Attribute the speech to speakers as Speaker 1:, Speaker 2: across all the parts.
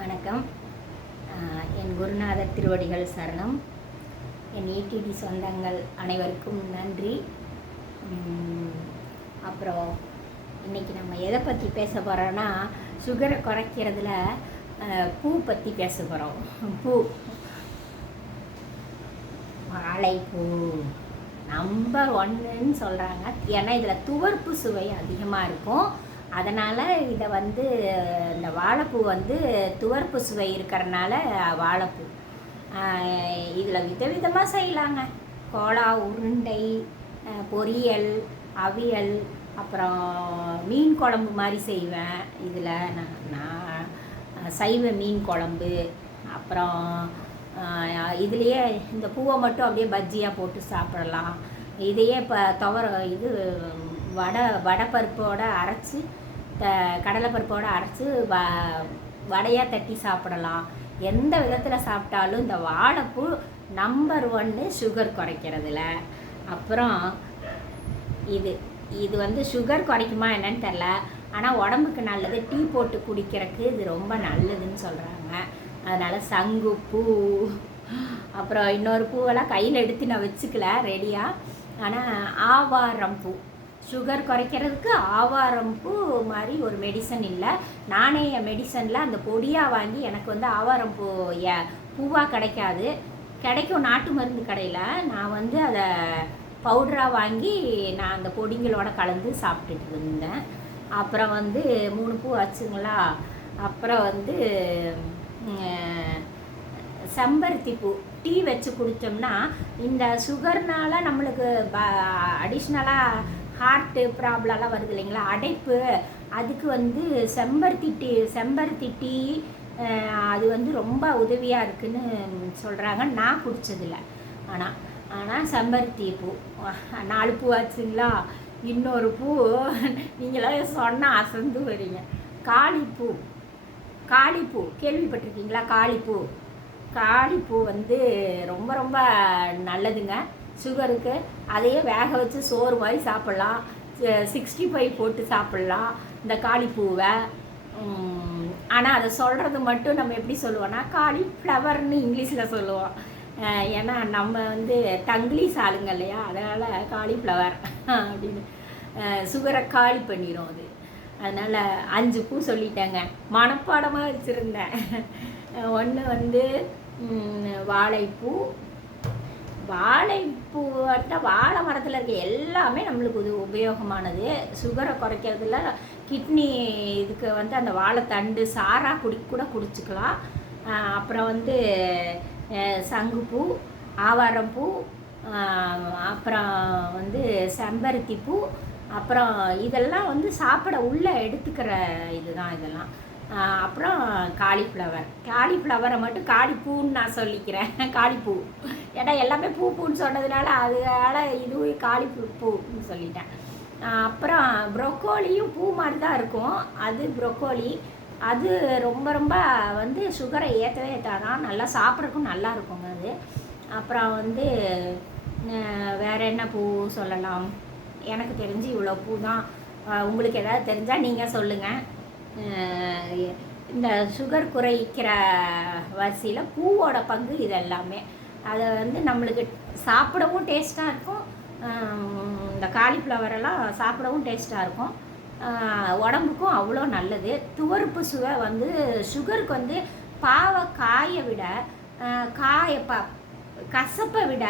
Speaker 1: வணக்கம். என் குருநாதர் திருவடிகள் சரணம். என் ஈடிடி சொந்தங்கள் அனைவருக்கும் நன்றி. அப்புறம் இன்னைக்கு நம்ம எதை பற்றி பேச போகிறோன்னா சுகரை குறைக்கிறதுல பூ பற்றி பேச போகிறோம் பூ. வாழைப்பூ. நம்பர் ஒன்றுன்னு சொல்கிறாங்க ஏன்னா இதில் துவர்ப்பு சுவை அதிகமாக இருக்கும். அதனால் இதை வந்து இந்த வாழைப்பூ வந்து துவர்ப்பு சுவை இருக்கிறனால வாழைப்பூ. இதில் விதவிதமாக செய்யலாங்க. கோலா உருண்டை பொரியல் அவியல் அப்புறம் மீன் குழம்பு மாதிரி செய்வேன். இதில் நான் நான் சைவ மீன் குழம்பு அப்புறம் இதுலேயே இந்த பூவை மட்டும் அப்படியே பஜ்ஜியாக போட்டு சாப்பிடலாம். இதையே இப்போ துவர இது வடை வடை பருப்போடு அரைச்சி த கடலைப்பருப்போட அரைச்சி வ வடையாக தட்டி சாப்பிடலாம். எந்த விதத்தில் சாப்பிட்டாலும் இந்த வாழைப்பூ நம்பர் ஒன்று சுகர் குறைக்கிறதுல. அப்புறம் இது இது வந்து சுகர் குறைக்குமா என்னன்னு தெரில ஆனால் உடம்புக்கு நல்லது டீ போட்டு குடிக்கிறதுக்கு இது ரொம்ப நல்லதுன்னு சொல்கிறாங்க அதனால் சங்கு பூ அப்புறம் இன்னொரு பூவெல்லாம் கையில் எடுத்து நான் வச்சுக்கல ரெடியாக ஆனால் ஆவாரம் பூ. சுகர் குறைக்கிறதுக்கு ஆவாரம் பூ மாதிரி ஒரு மெடிசன் இல்லை. நானே என் மெடிசனில் அந்த பொடியாக வாங்கி எனக்கு வந்து ஆவாரம் பூ பூவாக கிடைக்காது. கிடைக்கும் நாட்டு மருந்து கடையில். நான் வந்து அதை பவுடராக வாங்கி நான் அந்த பொடிங்களோட கலந்து சாப்பிட்டுட்டு இருந்தேன். அப்புறம் வந்து மூணு பூ ஆச்சுங்களா? அப்புறம் வந்து செம்பருத்தி பூ டீ வச்சு குடித்தோம்னா இந்த சுகர்னால நம்மளுக்கு அடிஷ்னலாக ஹார்ட்டு ப்ராப்ளம்லாம் வருது இல்லைங்களா? அடைப்பு அதுக்கு வந்து செம்பருத்தி டீ செம்பருத்தி டீ அது வந்து ரொம்ப உதவியாக இருக்குன்னு சொல்கிறாங்க நான் குடித்ததில்ல ஆனால் ஆனால் செம்பருத்தி பூ நாலு பூ ஆச்சுங்களா? இன்னொரு பூ நீங்களாம் சொன்னால் அசந்து வரீங்க காளிப்பூ காளிப்பூ கேள்விப்பட்டிருக்கீங்களா? காளிப்பூ. காளிப்பூ வந்து ரொம்ப ரொம்ப நல்லதுங்க. சுகருக்கு அதையே வேக வச்சு சோறு மாதிரி சாப்பிட்லாம். சிக்ஸ்டி ஃபைவ் போட்டு சாப்பிட்லாம். இந்த காளிப்பூவை ஆனால் அதை சொல்கிறது மட்டும் நம்ம எப்படி சொல்லுவோம்னா காலிஃப்ளவர்னு இங்கிலீஷில் சொல்லுவோம். ஏன்னா நம்ம வந்து தங்கிலீஷ் ஆளுங்க இல்லையா? அதனால் காலிஃப்ளவர் அப்படின்னு. சுகரை காலி பண்ணிடும் அது. அதனால் அஞ்சு பூ சொல்லிட்டேங்க. மனப்பாடமாக வச்சுருந்தேன். ஒன்று வந்து வாழைப்பூ வாழைப்பூ அடுத்த வாழை மரத்தில் இருக்க எல்லாமே நம்மளுக்கு இது உபயோகமானது. சுகரை குறைக்கிறதுல கிட்னி இதுக்கு வந்து அந்த வாழைத்தண்டு சாராக குடி கூட குடிச்சுக்கலாம். அப்புறம் வந்து சங்குப்பூ ஆவாரம்பூ பூ அப்புறம் வந்து செம்பருத்தி பூ அப்புறம் இதெல்லாம் வந்து சாப்பிட உள்ளே எடுத்துக்கிற இதுதான் இதெல்லாம். அப்புறம் காலிஃப்ளவர். காலிஃப்ளவரை மட்டும் காளிப்பூன்னு நான் சொல்லிக்கிறேன். காளிப்பூ ஏன்னா எல்லாமே பூ பூன்னு சொன்னதுனால அதனால இதுவும் காளிப்பூ பூன்னு சொல்லிட்டேன். அப்புறம் ப்ரொக்கோலியும் பூ மாதிரி தான் இருக்கும். அது ப்ரொக்கோலி. அது ரொம்ப ரொம்ப வந்து சுகரை ஏற்றவே ஏற்றாதான் நல்லா சாப்பிட்றதுக்கும் நல்லா இருக்குங்க அது. அப்புறம் வந்து வேறு என்ன பூ சொல்லலாம்? எனக்கு தெரிஞ்சு இவ்வளோ பூ தான் உங்களுக்கு ஏதாவது தெரிஞ்சால் நீங்கள் சொல்லுங்கள் இந்த சுகர் குறைக்கிற வரிசையில் பூவோட பங்கு இது எல்லாமே. அதை வந்து நம்மளுக்கு சாப்பிடவும் டேஸ்ட்டாக இருக்கும். இந்த காலிஃப்ளவரெல்லாம் சாப்பிடவும் டேஸ்ட்டாக இருக்கும். உடம்புக்கும் அவ்வளோ நல்லது. துவர்ப்பு சுவை வந்து சுகருக்கு வந்து பாவக்காயை விட காய ப கசப்பை விட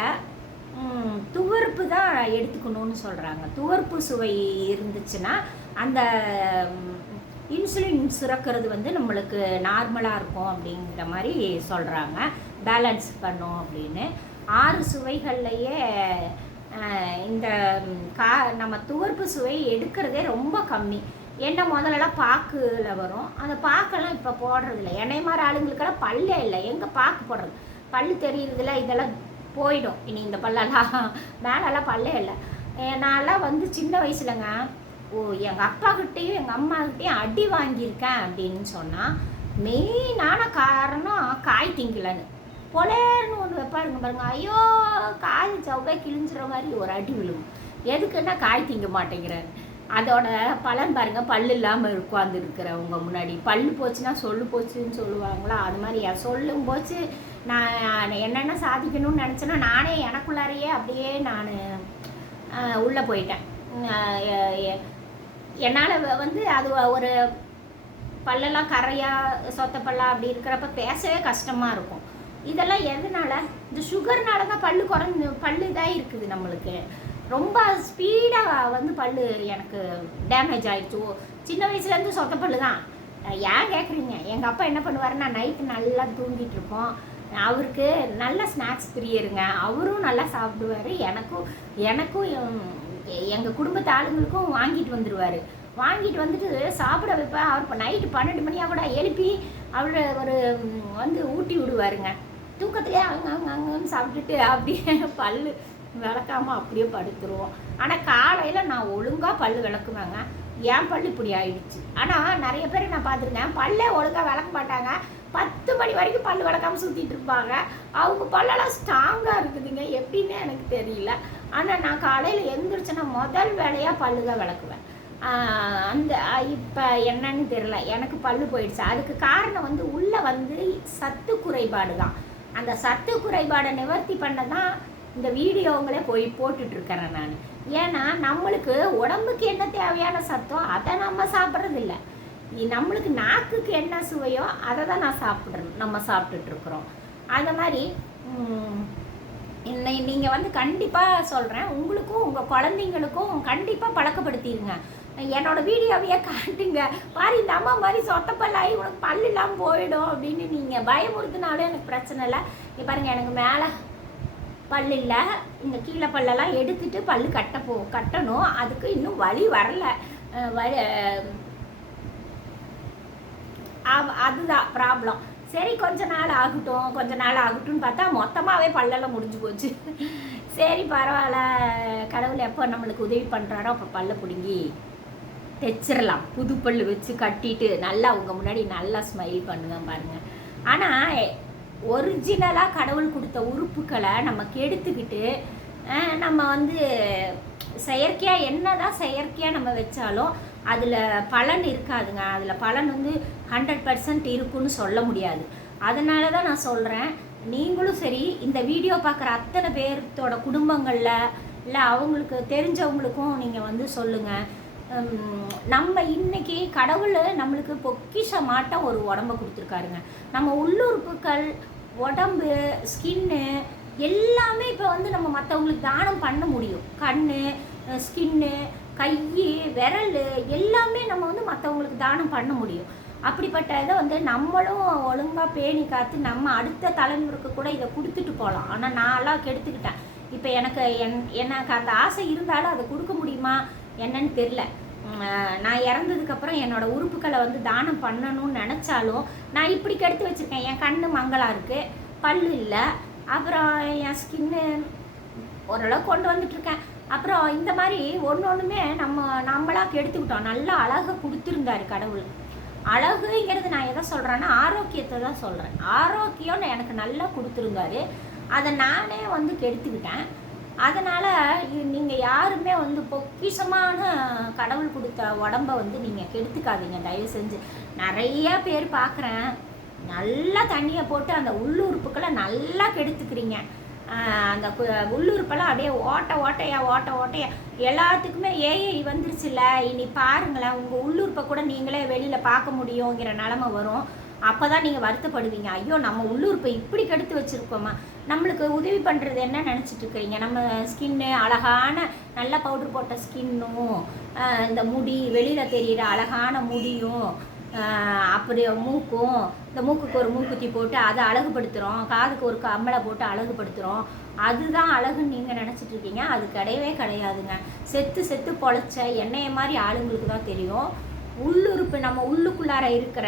Speaker 1: துவருப்பு துவர்ப்பு தான் எடுத்துக்கணும்னு சொல்கிறாங்க துவர்ப்பு சுவை இருந்துச்சுன்னா அந்த இன்சுலின் சுரக்கிறது வந்து நம்மளுக்கு நார்மலாக இருக்கும் அப்படிங்கிற மாதிரி சொல்கிறாங்க பேலன்ஸ் பண்ணும் அப்படின்னு. ஆறு சுவைகள்லையே இந்த கா நம்ம துவர்ப்பு சுவை எடுக்கிறதே ரொம்ப கம்மி. என்ன முதல்லலாம் பாக்குல வரும். அந்த பாக்கெல்லாம் இப்போ போடுறதில்ல. என்னை மாதிரி ஆளுங்களுக்கெல்லாம் பல்லே இல்லை. எங்கே பாக்கு போடுறது? பல்லு தெரியுறதுல இதெல்லாம் போயிடும். இனி இந்த பல்லெல்லாம் மேலெல்லாம் பல்லே இல்லை. நான்லாம் வந்து சின்ன வயசுலங்க ஓ எங்கள் அப்பாக்கிட்டேயும் எங்கள் அம்மாக்கிட்டேயும் அடி வாங்கியிருக்கேன் அப்படின்னு சொன்னால் மெயினான காரணம் காய் திங்கலன்னு. பொலேர்னு ஒன்று வைப்பாருங்க பாருங்க. ஐயோ காய் சவுக்கா கிழிஞ்சிற மாதிரி ஒரு அடி விழுகும் எதுக்குன்னா காய் திங்க மாட்டேங்கிறாரு. அதோட பலன் பாருங்கள் பல்லு இல்லாமல் உட்காந்து இருக்கிறவங்க முன்னாடி. பல் போச்சுன்னா சொல்லு போச்சுன்னு சொல்லுவாங்களா? அது மாதிரி என் சொல்லும் போச்சு. நான் என்னென்ன சாதிக்கணும்னு நினச்சேன்னா நானே எனக்குள்ளாரையே அப்படியே நான் உள்ளே போயிட்டேன். என்னால் வந்து அது ஒரு பல்லெல்லாம் கரையாக சொத்த பல்லா அப்படி இருக்கிறப்ப பேசவே கஷ்டமாக இருக்கும். இதெல்லாம் எதனால? இந்த சுகர்னால தான் பல்லு குறைஞ்சு பல்லு இதாக இருக்குது நம்மளுக்கு. ரொம்ப ஸ்பீடாக வந்து பல்லு எனக்கு டேமேஜ் ஆயிடுச்சு. சின்ன வயசுலேருந்து சொத்த பல்லு தான். ஏன் கேட்குறீங்க எங்கள் அப்பா என்ன பண்ணுவாருன்னா நைட்டு நல்லா தூங்கிட்டு இருப்போம். அவருக்கு நல்ல ஸ்நாக்ஸ் பிரியருங்க. அவரும் நல்லா சாப்பிடுவார். எனக்கும் எனக்கும் எங்கள் குடும்பத்து ஆளுங்களுக்கும் வாங்கிட்டு வந்துடுவார் வாங்கிட்டு வந்துட்டு சாப்பிட வைப்பேன். அவர் இப்போ நைட்டு பன்னெண்டு மணியாக கூட எழுப்பி அவர் ஒரு வந்து ஊட்டி விடுவாருங்க. தூக்கத்துலேயே அங்கே அங்கே அங்கன்னு சாப்பிட்டுட்டு அப்படியே பல் விளக்காமல் அப்படியே படுத்துருவோம். ஆனால் காலையில் நான் ஒழுங்காக பல் விளக்குவேங்க. ஏன் பல் இப்படி ஆயிடுச்சு. ஆனால் நிறைய பேர் நான் பார்த்துருக்கேன். பல்லே ஒழுங்காக விளக்க மாட்டாங்க. பத்து மணி வரைக்கும் பல் விளக்காமல் சுற்றிட்டு இருப்பாங்க. அவங்க பல்லெல்லாம் ஸ்ட்ராங்காக இருக்குதுங்க. எப்படின்னு எனக்கு தெரியல. ஆனால் நான் காலையில் எழுந்திரிச்சேன்னா முதல் வேலையாக பல்லுக விளக்குவேன். அந்த இப்போ என்னன்னு தெரில எனக்கு பல்லு போயிடுச்சு. அதுக்கு காரணம் வந்து உள்ளே வந்து சத்து குறைபாடு தான் அந்த சத்து குறைபாடை நிவர்த்தி பண்ண தான் இந்த வீடியோங்களே போய் போட்டுட்ருக்கிறேன் நான். ஏன்னா நம்மளுக்கு உடம்புக்கு என்ன தேவையான சத்தோ அதை நம்ம சாப்பிட்றதில்ல. நம்மளுக்கு நாக்குக்கு என்ன சுவையோ அதை தான் நான் சாப்பிட்றேன் நம்ம சாப்பிட்டுட்ருக்குறோம். அந்த மாதிரி இன்னை நீங்கள் வந்து கண்டிப்பாக சொல்கிறேன் உங்களுக்கும் உங்கள் குழந்தைங்களுக்கும் கண்டிப்பாக பழக்கப்படுத்திடுங்க என்னோட வீடியோவையே காட்டுங்க. பாரு இந்த அம்மா மாதிரி சொத்தப்பல்லாகி உனக்கு பல்லு இல்லாமல் போயிடும் அப்படின்னு நீங்கள் பயமுறுத்தினாலும் எனக்கு பிரச்சனை இல்லை. இங்கே பாருங்கள் எனக்கு மேலே பல்லு இல்லை. இந்த கீழே பல்லெல்லாம் எடுத்துட்டு பல்லு கட்ட போ கட்டணும். அதுக்கு இன்னும் வழி வரல. வழி அதுதான் ப்ராப்ளம் சரி கொஞ்ச நாள் ஆகட்டும். கொஞ்ச நாள் ஆகட்டும்னு பார்த்தா மொத்தமாகவே பல்லெல்லாம் முடிஞ்சு போச்சு. சரி பரவாயில்ல. கடவுள் எப்போ நம்மளுக்கு உதவி பண்ணுறாரோ அப்போ பல்ல பிடுங்கி. தைச்சிடலாம் புது பல்லு வச்சு கட்டிட்டு நல்லா உங்கள் முன்னாடி நல்லா ஸ்மைல் பண்ணுவேன் பாருங்கள் ஆனால் ஒரிஜினலாக கடவுள் கொடுத்த உறுப்புகளை நம்ம கெடுத்துக்கிட்டு நம்ம வந்து செயற்கையாக என்ன தான் செயற்கையாக நம்ம வச்சாலும் அதில் பலன் இருக்காதுங்க. அதில் பலன் வந்து ஹண்ட்ரட் பர்சன்ட் இருக்குன்னு சொல்ல முடியாது. அதனால தான் நான் சொல்கிறேன் நீங்களும் சரி இந்த வீடியோ பார்க்குற அத்தனை பேர்த்தோட குடும்பங்களில் இல்லை அவங்களுக்கு தெரிஞ்சவங்களுக்கும் நீங்கள் வந்து சொல்லுங்கள் நம்ம இன்னைக்கு கடவுள் நம்மளுக்கு பொக்கிஷமாட்ட ஒரு உடம்ப கொடுத்துருக்காருங்க. நம்ம உள்ளுறுப்புகள் உடம்பு ஸ்கின்னு எல்லாமே இப்போ வந்து நம்ம மற்றவங்களுக்கு தானம் பண்ண முடியும். கண் ஸ்கின்னு கை விரல் எல்லாமே நம்ம வந்து மற்றவங்களுக்கு தானம் பண்ண முடியும். அப்படிப்பட்ட இதை வந்து நம்மளும் ஒழுங்காக பேணி காத்து நம்ம அடுத்த தலைமுறைக்கு கூட இதை கொடுத்துட்டு போகலாம். ஆனால் நான்லாம் கெடுத்துக்கிட்டேன். இப்போ எனக்கு என் எனக்கு அந்த ஆசை இருந்தாலும் அதை கொடுக்க முடியுமா? என்னன்னு தெரில நான் இறந்ததுக்கப்புறம் என்னோடய உறுப்புகளை வந்து தானம் பண்ணணும்னு நினச்சாலும் நான் இப்படி கெடுத்து வச்சுருக்கேன். என் கண் மங்களாக இருக்குது பல்லு இல்லை. அப்புறம் என் ஸ்கின்னு ஓரளவு கொண்டு வந்துட்டுருக்கேன் அப்புறம் இந்த மாதிரி ஒன்று ஒன்றுமே நம்ம நம்மளாக கெடுத்துக்கிட்டோம். நல்லா அழகை கொடுத்துருந்தாரு கடவுள். அழகுங்கிறது நான் எதை சொல்கிறேன்னா ஆரோக்கியத்தை தான் சொல்கிறேன் ஆரோக்கியம் எனக்கு நல்லா கொடுத்துருந்தாரு. அதை நானே வந்து கெடுத்துக்கிட்டேன். அதனால் நீங்கள் யாருமே வந்து பொக்கிஷமான கடவுள் கொடுத்த உடம்ப வந்து நீங்கள் கெடுத்துக்காதீங்க. தயவு செஞ்சு. நிறைய பேர் பார்க்குறேன் நல்லா தண்ணியை போட்டு அந்த உள்ளுறுப்புக்களை நல்லா கெடுத்துக்கிறீங்க. அந்த உள்ளுறுப்பெல்லாம் அப்படியே ஓட்ட ஓட்டையா ஓட்ட ஓட்டையா. எல்லாத்துக்குமே ஏஐ வந்துருச்சுல்ல. இனி பாருங்களேன் உங்கள் உள்ளுறுப்பை கூட நீங்களே வெளியில் பார்க்க முடியுங்கிற நிலமை வரும். அப்போ தான் நீங்கள் வருத்தப்படுவீங்க. ஐயோ நம்ம உள்ளுறுப்பை இப்படி கெடுத்து வச்சுருக்கோமா? நம்மளுக்கு உதவி பண்ணுறது என்ன நினச்சிட்டு இருக்கிறீங்க நம்ம ஸ்கின்னு அழகான நல்ல பவுட்ரு போட்ட ஸ்கின்னும் இந்த முடி வெளியில் தெரிகிற அழகான முடியும் அப்படி மூக்கும் இந்த மூக்குக்கு ஒரு மூக்குத்தி போட்டு அதை அழகுபடுத்துகிறோம் காதுக்கு ஒரு கம்மலை போட்டு அழகுபடுத்துகிறோம் அதுதான் அழகுன்னு நீங்கள் நினச்சிட்டு இருக்கீங்க. அது கிடையவே கிடையாதுங்க. செத்து செத்து பொழைச்ச எண்ணெயை மாதிரி ஆளுங்களுக்கு தான் தெரியும். உள்ளுறுப்பு நம்ம உள்ளுக்குள்ளார இருக்கிற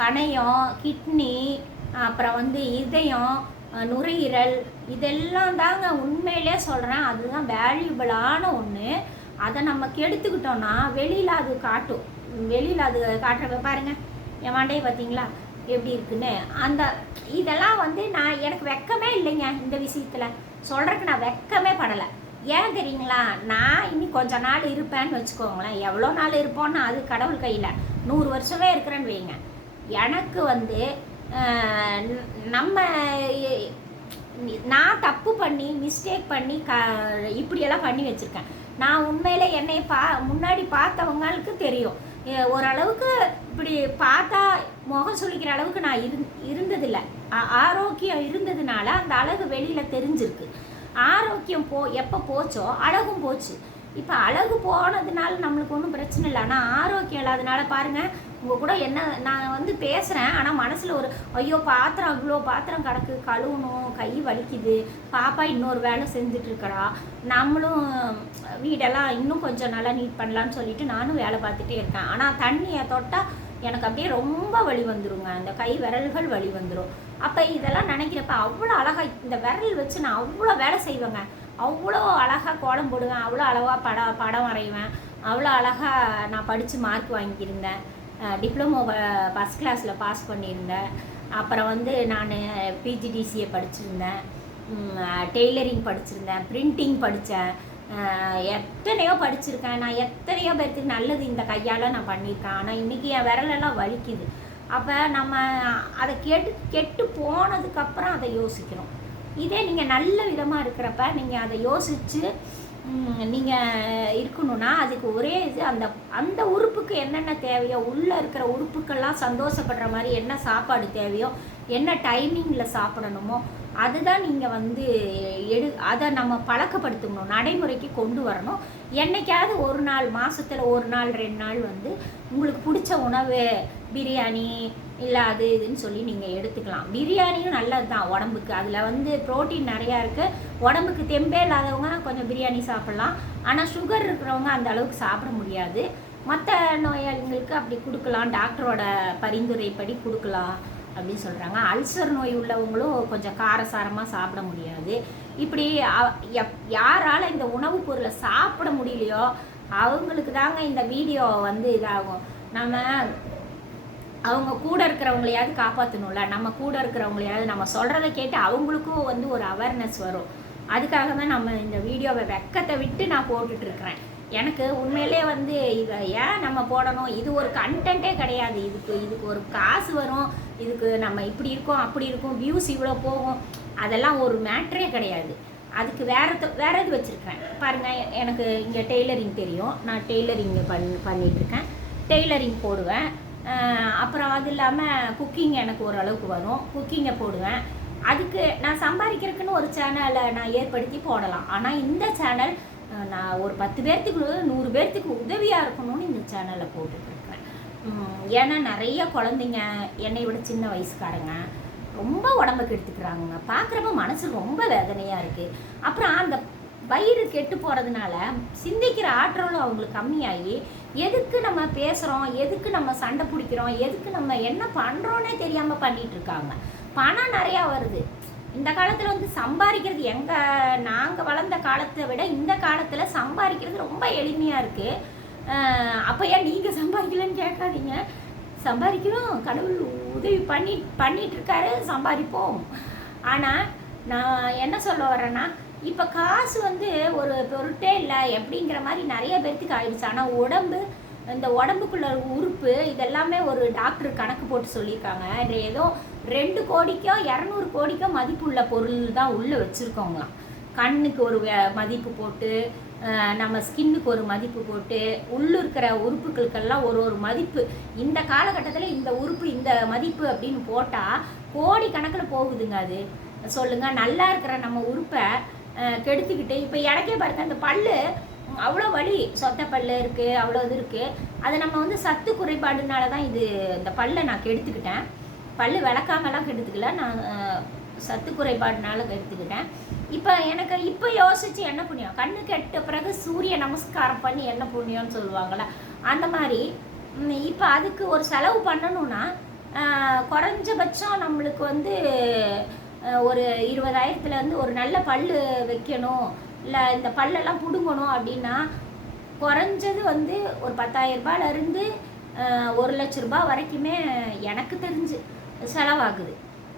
Speaker 1: கணையம் கிட்னி அப்புறம் வந்து இதயம் நுரையீரல் இதெல்லாம் தாங்க உண்மையிலே சொல்கிறேன் அதுதான் வேல்யூபிளான ஒன்று அதை நம்ம கெடுத்துக்கிட்டோன்னா வெளியில் அது காட்டும். வெளியில் அது காட்டுறப்ப பாருங்கள் என் மண்டையை பார்த்தீங்களா? எப்படி இருக்குன்னு. அந்த இதெல்லாம் வந்து நான் எனக்கு வெக்கமே இல்லைங்க இந்த விஷயத்தில். சொல்கிறதுக்கு நான் வெக்கமே படலை. ஏன் தெரியுங்களா? நான் இன்னி கொஞ்ச நாள் இருப்பேன்னு வச்சுக்கோங்களேன். எவ்வளோ நாள் இருப்போன்னு அது கடவுள் கையில். நூறு வருஷமே இருக்கிறேன்னு வைங்க. எனக்கு வந்து நம்ம நான் தப்பு பண்ணி மிஸ்டேக் பண்ணி க இப்படியெல்லாம் பண்ணி வச்சுருக்கேன். நான் உண்மையில் என்னை பா முன்னாடி பார்த்தவங்களுக்கு தெரியும். ஓரளவுக்கு இப்படி பார்த்தா முகம் சுளிக்கிற அளவுக்கு நான் இரு இருந்ததில்லை. ஆரோக்கியம் இருந்ததுனால அந்த அழகு வெளியில் தெரிஞ்சிருக்கு. ஆரோக்கியம் போ எப்போ போச்சோ அழகும் போச்சு. இப்போ அழகு போனதுனால நம்மளுக்கு ஒன்றும் பிரச்சனை இல்லை. ஆனால் ஆரோக்கியம் இல்லாதனால பாருங்கள் உங்கள் கூட என்ன நான் வந்து பேசுகிறேன் ஆனால் மனசில் ஒரு ஐயோ பாத்திரம் அவ்வளோ பாத்திரம் கிடக்கு கழுவணும் கை வலிக்குது பாப்பா இன்னொரு வேலை செஞ்சுட்டு நம்மளும் வீடெல்லாம் இன்னும் கொஞ்சம் நல்லா நீட் பண்ணலான்னு சொல்லிட்டு நானும் வேலை பார்த்துட்டே இருக்கேன். ஆனால் தண்ணியை தொட்டால் எனக்கு அப்படியே ரொம்ப வலி வந்துருங்க. அந்த கை விரல்கள் வலி வந்துடும் அப்போ இதெல்லாம் நினைக்கிறப்ப அவ்வளோ அழகாக இந்த விரல் வச்சு நான் அவ்வளோ வேலை செய்வேங்க. அவ்வளோ அழகாக கோலம் போடுவேன் அவ்வளோ அழகாக படம் படம் வரைவேன். அவ்வளோ அழகாக நான் படித்து மார்க் வாங்கியிருந்தேன். டிப்ளமோ ஃபஸ்ட் கிளாஸில் பாஸ் பண்ணியிருந்தேன். அப்புறம் வந்து நான் பிஜிடிசிஏ படிச்சிருந்தேன். டெய்லரிங் படிச்சிருந்தேன். பிரிண்டிங் படித்தேன் எத்தனையோ படிச்சிருக்கேன். நான் எத்தனையோ பேர்த்துக்கு நல்லது இந்த கையால் நான் பண்ணியிருக்கேன். ஆனால் இன்றைக்கி என் விரலெல்லாம் வலிக்குது. அப்போ நம்ம அதை கேட்டு கெட்டு போனதுக்கப்புறம் அதை யோசிக்கிறோம் இதே நீங்கள் நல்ல விதமாக இருக்கிறப்ப நீங்கள் அதை யோசித்து நீங்கள் இருக்கணும்னா அதுக்கு ஒரே இது அந்த அந்த உறுப்புக்கு என்னென்ன தேவையோ உள்ளே இருக்கிற உறுப்புக்கெல்லாம் சந்தோஷப்படுற மாதிரி என்ன சாப்பாடு தேவையோ என்ன டைமிங்கில் சாப்பிடணுமோ அதுதான் நீங்கள் வந்து எடு அதை நம்ம பழக்கப்படுத்தணும் நடைமுறைக்கு கொண்டு வரணும். என்னைக்காவது ஒரு நாள் மாதத்தில் ஒரு நாள் ரெண்டு நாள் வந்து உங்களுக்கு பிடிச்ச உணவு பிரியாணி இல்லை அது இதுன்னு சொல்லி நீங்கள் எடுத்துக்கலாம். பிரியாணியும் நல்லது தான் உடம்புக்கு. அதில் வந்து ப்ரோட்டீன் நிறையா இருக்குது உடம்புக்கு தெம்பே இல்லாதவங்க கொஞ்சம் பிரியாணி சாப்பிட்லாம். ஆனால் சுகர் இருக்கிறவங்க அந்த அளவுக்கு சாப்பிட முடியாது. மற்ற நோயாளிகளுக்கு அப்படி கொடுக்கலாம். டாக்டரோட பரிந்துரைப்படி கொடுக்கலாம் அப்படின்னு சொல்கிறாங்க அல்சர் நோய் உள்ளவங்களும் கொஞ்சம் காரசாரமாக சாப்பிட முடியாது. இப்படி யாரால் எப்- இந்த உணவுப் பொருளை சாப்பிட முடியலையோ அவங்களுக்கு தாங்க இந்த வீடியோ வந்து இதாகும். நம்ம அவங்க கூட இருக்கிறவங்களையாவது காப்பாற்றணும்ல நம்ம கூட இருக்கிறவங்களையாவது நம்ம சொல்கிறத கேட்டு அவங்களுக்கும் வந்து ஒரு அவேர்னஸ் வரும். அதுக்காக தான் நம்ம இந்த வீடியோவை வெக்கத்தை விட்டு நான் போட்டுட்டு இருக்கிறேன். எனக்கு உண்மையிலே வந்து இதை ஏன் நம்ம போடணும்? இது ஒரு கண்டென்ட்டே கிடையாது. இதுக்கு இதுக்கு ஒரு காசு வரும். இதுக்கு நம்ம இப்படி இருக்கோம் அப்படி இருக்கும் வியூஸ் இவ்வளோ போகும். அதெல்லாம் ஒரு மேட்ரே கிடையாது. அதுக்கு வேறு த- வேற இது வச்சுருக்கேன் பாருங்கள் எனக்கு இங்கே டெய்லரிங் தெரியும். நான் டெய்லரிங் பண் பண்ணிகிட்ருக்கேன் டெய்லரிங் போடுவேன். அப்புறம் அது இல்லாமல் குக்கிங் எனக்கு ஓரளவுக்கு வரும். குக்கிங்கை போடுவேன். அதுக்கு நான் சம்பாதிக்கிறதுக்குன்னு ஒரு சேனலை நான் ஏற்படுத்தி போடலாம். ஆனால் இந்த சேனல் நான் ஒரு பத்து பேர்த்துக்கு நூறு பேர்த்துக்கு உதவியாக இருக்கணும்னு இந்த சேனலை போட்டுட்ருக்கேன் ஏன்னா நிறைய குழந்தைங்க என்னை விட சின்ன வயசுக்காரங்க ரொம்ப உடம்புக்கு எடுத்துக்கிறாங்க பார்க்குறப்ப மனசு ரொம்ப வேதனையாக இருக்குது அப்புறம் அந்த வயிறு கெட்டு போகிறதுனால சிந்திக்கிற ஆற்றலும் அவங்களுக்கு கம்மியாகி எதுக்கு நம்ம பேசுகிறோம் எதுக்கு நம்ம சண்டை பிடிக்கிறோம் எதுக்கு நம்ம என்ன பண்ணுறோன்னே தெரியாமல் பண்ணிகிட்ருக்காங்க இருக்காங்க. பணம் நிறையா வருது. இந்த காலத்தில் வந்து சம்பாதிக்கிறது எங்கள் நாங்கள் வளர்ந்த காலத்தை விட இந்த காலத்தில் சம்பாதிக்கிறது ரொம்ப எளிமையாக இருக்குது அப்போ ஏன் நீங்கள் சம்பாதிக்கலன்னு கேட்காதீங்க. சம்பாதிக்கிறோம் கடவுள் உதவி பண்ணி பண்ணிகிட்ருக்காரு சம்பாதிப்போம். ஆனால் நான் என்ன சொல்ல வரேன்னா இப்போ காசு வந்து ஒரு பொருட்டே இல்லை எப்படிங்கிற மாதிரி நிறைய பேர்த்துக்கு ஆயிடுச்சு. ஆனால் உடம்பு இந்த உடம்புக்குள்ள உறுப்பு இதெல்லாமே ஒரு டாக்டர் கணக்கு போட்டு சொல்லியிருக்காங்க. ஏதோ ரெண்டு கோடிக்கோ இரநூறு கோடிக்கோ மதிப்புள்ள பொருள் தான் உள்ளே வச்சுருக்கோங்களாம் கண்ணுக்கு ஒரு மதிப்பு போட்டு நம்ம ஸ்கின்னுக்கு ஒரு மதிப்பு போட்டு உள்ள இருக்கிற உறுப்புகளுக்கெல்லாம் ஒரு ஒரு மதிப்பு. இந்த காலகட்டத்தில் இந்த உறுப்பு இந்த மதிப்பு அப்படின்னு போட்டால் கோடி கணக்கில் போகுதுங்க அது. சொல்லுங்கள் நல்லா இருக்கிற நம்ம உறுப்பை கெடுத்துக்கிட்டு இப்போ எனக்கே பாருங்க அந்த பல்லு அவ்வளோ வலி சொத்த பல்லு இருக்குது அவ்வளோ இது இருக்குது அதை நம்ம வந்து சத்து குறைபாடுனால தான் இது இந்த பல்லை நான் கெடுத்துக்கிட்டேன். பல்லு விளக்காமலாம் கெடுத்துக்கல நான் சத்து குறைபாடுனால கெடுத்துக்கிட்டேன். இப்போ எனக்கு இப்போ யோசிச்சு என்ன புண்ணியம்? கண்ணு கெட்ட பிறகு சூரிய நமஸ்காரம் பண்ணி என்ன புண்ணியம்னு சொல்லுவாங்கள்ல அந்த மாதிரி. இப்போ அதுக்கு ஒரு செலவு பண்ணணும்னா குறைஞ்சபட்சம் நம்மளுக்கு வந்து ஒரு இருபதாயிரத்துலேருந்து ஒரு நல்ல பல்லு வைக்கணும். இல்லை இந்த பல்லெல்லாம் பிடுங்கணும் அப்படின்னா குறைஞ்சது வந்து ஒரு பத்தாயிரரூபாலேருந்து ஒரு லட்ச ரூபாய் வரைக்குமே எனக்கு தெரிஞ்சு செலவாகுது.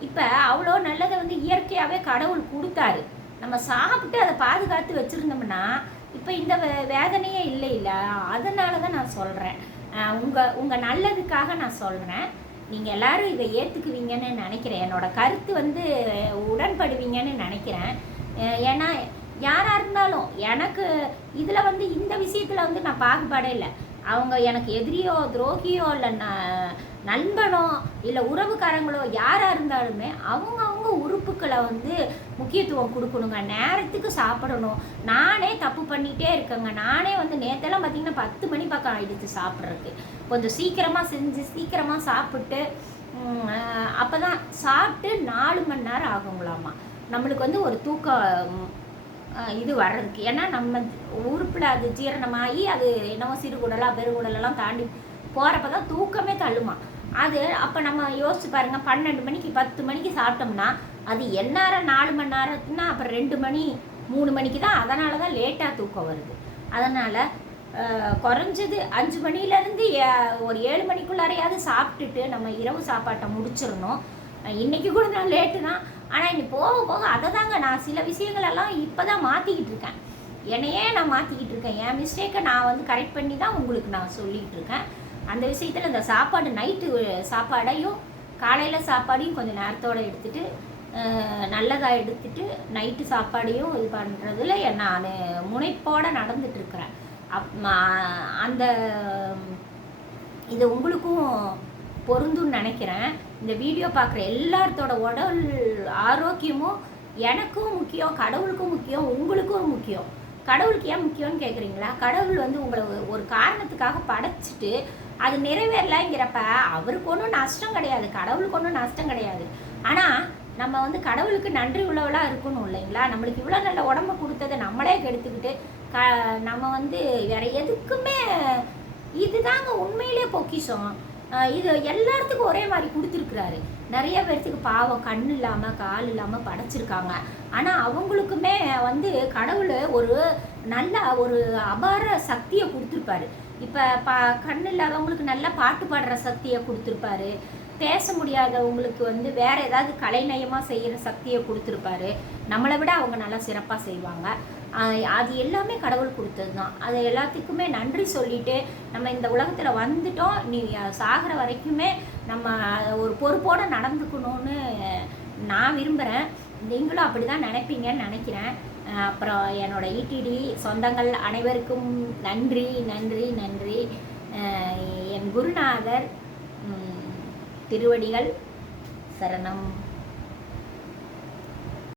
Speaker 1: இப்போ அவ்வளோ நல்லதை வந்து இயற்கையாகவே கடவுள் கொடுத்தாரு. நம்ம சாப்பிட்டு அதை பாதுகாத்து வச்சுருந்தோம்னா இப்போ இந்த வே- வேதனையே இல்லை இல்லை அதனால தான் நான் சொல்கிறேன் உங்கள் உங்கள் நல்லதுக்காக நான் சொல்கிறேன் நீங்கள் எல்லாரும் இதை ஏற்றுக்குவீங்கன்னு நினைக்கிறேன். என்னோட கருத்து வந்து உடன்படுவீங்கன்னு நினைக்கிறேன். ஏன்னா யாராக இருந்தாலும் எனக்கு இதில் வந்து இந்த விஷயத்தில் வந்து நான் பாகுபாடே இல்லை. அவங்க எனக்கு எதிரியோ துரோகியோ இல்லை ந- நண்பனோ இல்லை உறவுக்காரங்களோ யாராக இருந்தாலுமே அவங்கவுங்க உறுப்புக்களை வந்து முக்கியத்துவம் கொடுக்கணுங்க. நேரத்துக்கு சாப்பிடணும். நானே தப்பு பண்ணிகிட்டே இருக்கேங்க. நானே வந்து நேற்றெல்லாம் பார்த்தீங்கன்னா பத்து மணி பக்கம் ஆயிடுச்சு சாப்பிட்றதுக்கு. கொஞ்சம் சீக்கிரமாக செஞ்சு சீக்கிரமாக சாப்பிட்டு அப்போ தான் சாப்பிட்டு நாலு மணி நேரம் ஆகுங்களாமா. நம்மளுக்கு வந்து ஒரு தூக்கம் இது வர்றதுக்கு. ஏன்னா நம்ம உறுப்பில் அது ஜீரணமாகி அது என்னவோ சிறுகுடலா பெருகுடலெல்லாம் தாண்டி போகிறப்ப தான் தூக்கமே தள்ளுமா. அது அப்போ நம்ம யோசிச்சு பாருங்க பன்னெண்டு மணிக்கு பத்து மணிக்கு சாப்பிட்டோம்னா அது எந்நேரம் நாலு மணி நேரத்துனா அப்புறம் ரெண்டு மணி மூணு மணிக்கு தான் அதனால தான் லேட்டாக தூக்கம் வருது. அதனால் குறைஞ்சது அஞ்சு மணிலேருந்து ஒரு ஏழு மணிக்குள்ளாரையாவது சாப்பிட்டுட்டு நம்ம இரவு சாப்பாட்டை முடிச்சிடணும். இன்றைக்கி கூட நான் லேட்டு தான் ஆனால் இனி போக போக அதை தாங்க நான் சில விஷயங்களெல்லாம் இப்போ தான் மாற்றிக்கிட்டு இருக்கேன். என்னையே நான் மாற்றிக்கிட்டு இருக்கேன். என் மிஸ்டேக்கை நான் வந்து கரெக்ட் பண்ணி தான் உங்களுக்கு நான் சொல்லிகிட்டு இருக்கேன். அந்த விஷயத்தில் இந்த சாப்பாடு நைட்டு சாப்பாடையும் காலையில் சாப்பாடையும் கொஞ்சம் நேரத்தோடு எடுத்துகிட்டு நல்லதாக எடுத்துட்டு நைட்டு சாப்பாடையும் இது பண்ணுறதுல நான் முனைப்போடு நடந்துட்டுருக்குறேன். அப் அந்த இது உங்களுக்கும் பொருந்தும்னு நினைக்கிறேன். இந்த வீடியோ பார்க்குற எல்லாத்தோட உடல் ஆரோக்கியமும் எனக்கும் முக்கியம் கடவுளுக்கும் முக்கியம் உங்களுக்கும் முக்கியம். கடவுளுக்கு ஏன் முக்கியம்னு கேட்குறீங்களா கடவுள் வந்து உங்களை ஒரு- ஒரு காரணத்துக்காக படைச்சிட்டு அது நிறைவேறலைங்கிறப்ப அவருக்கு ஒன்றும் நஷ்டம் கிடையாது கடவுளுக்கு ஒன்றும் நஷ்டம் கிடையாது. ஆனால் நம்ம வந்து கடவுளுக்கு நன்றி உள்ளவளாக இருக்கணும் இல்லைங்களா? நம்மளுக்கு இவ்வளோ நல்ல உடம்ப கொடுத்ததை நம்மளே கெடுத்துக்கிட்டு க நம்ம வந்து வேற எதுக்குமே இதுதாங்க உண்மையிலே பொக்கிஷம். இது எல்லாத்துக்கும் ஒரே மாதிரி கொடுத்துருக்குறாரு. நிறைய பேர்த்துக்கு பாவம் கண் இல்லாமல் கால் இல்லாமல் படைச்சிருக்காங்க. ஆனால் அவங்களுக்குமே வந்து கடவுள் ஒரு நல்ல ஒரு அபார சக்தியை கொடுத்துருப்பாரு. இப்போ பா கண் இல்லாதவங்களுக்கு நல்லா பாட்டு பாடுற சக்தியை கொடுத்துருப்பாரு. பேச முடியாதவங்களுக்கு வந்து வேற ஏதாவது கலைநயமாக செய்கிற சக்தியை கொடுத்துருப்பாரு. நம்மளை விட அவங்க நல்லா சிறப்பாக செய்வாங்க. அது எல்லாமே கடவுள் கொடுத்தது தான் அது எல்லாத்துக்குமே நன்றி சொல்லிட்டு நம்ம இந்த உலகத்தில் வந்துட்டோம். நீ சாகிற வரைக்குமே நம்ம ஒரு பொறுப்போடு நடந்துக்கணும்னு நான் விரும்புகிறேன் நீங்களும் அப்படி தான் நினைப்பீங்கன்னு நினைக்கிறேன். அப்புறம் என்னோட ஈடிடி சொந்தங்கள் அனைவருக்கும் நன்றி நன்றி நன்றி. என் குருநாதர் திருவடிகள் சரணம்.